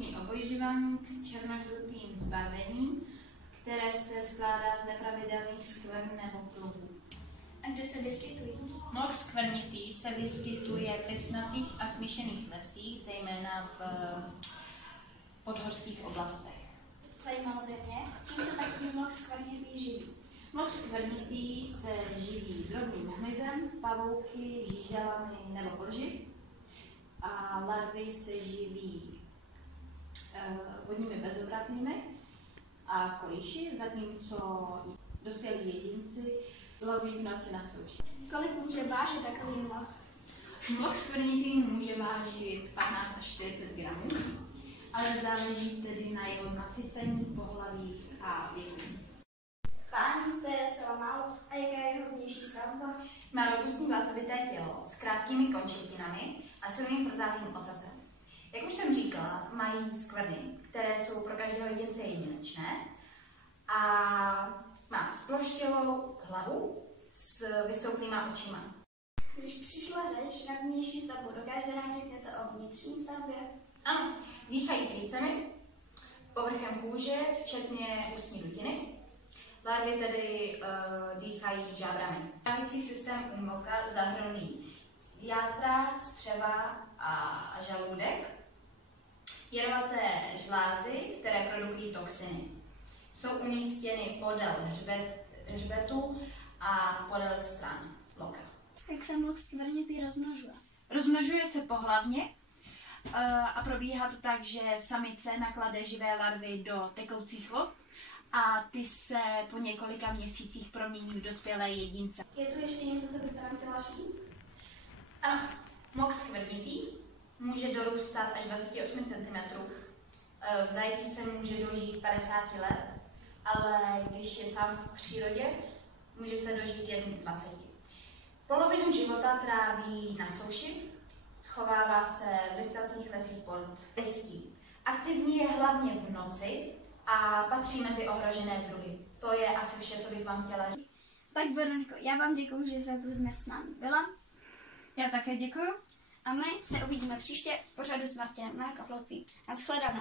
robustní obojživelník s černožlutým zbarvením, které se skládá z nepravidelných skvrn nebo pluhů. A kde se vyskytují? Mlok skvrnitý se vyskytuje v listnatých a smíšených lesích, zejména v podhorských oblastech. Zajímalo by mě, čím se takový mlok skvrnitý živí? Mlok skvrnitý se živí drobným hmyzem, pavouky, žíželami nebo plži a larvy se živí vodními bezobratnými a kolíši, zatímco dospělí jedinci loví v noci na souši. Kolik může vážit takový mlok? Mlok skvrnitý může vážit 15 až 40 gramů, ale záleží tedy na jeho nasycení, pohlaví a věku. Pání, to je docela málo. A jaká je jeho vnější stavba? Má robustní vlácovité tělo s krátkými končetinami a silným protáhlým ocasem. Jak už jsem říkala, mají skvrny, které jsou pro každého jedince jedinečné a má zploštělou hlavu s vystouplýma očima. Když přišla řeč na vnější stavbu, dokáže nám říct něco o vnitřní stavbě? Ano, dýchají plícemi, povrchem kůže, včetně ústní dutiny. Larvy tedy dýchají žábrami. Trávicí systém u mloka zahrnují játra, střeva a žaludek, jedovaté žlázy, které produkují toxiny. Jsou umístěny podél hřbetu a podél stran mloka. Jak se mlok skvrnitý rozmnožuje? Rozmnožuje se pohlavně a probíhá to tak, že samice naklade živé larvy do tekoucích vod a ty se po několika měsících promění v dospělé jedince. Je tu ještě něco, co byste nám chtěla říct? Ano, mlok skvrnitý může dorůstat až 28 cm. V zajetí se může dožít 50 let, ale když je sám v přírodě, může se dožít jen 20. Polovinu života tráví na souši, schovává se v listnatých lesích pod listí. Aktivní je hlavně v noci a patří mezi ohrožené druhy. To je asi vše, co bych vám chtěla říct. Tak Veroniko, já vám děkuji, že jste tu dnes s námi byla. Já také děkuji. A my se uvidíme příště v pořadu s Martinem na Kaplotvím. Naschledanou.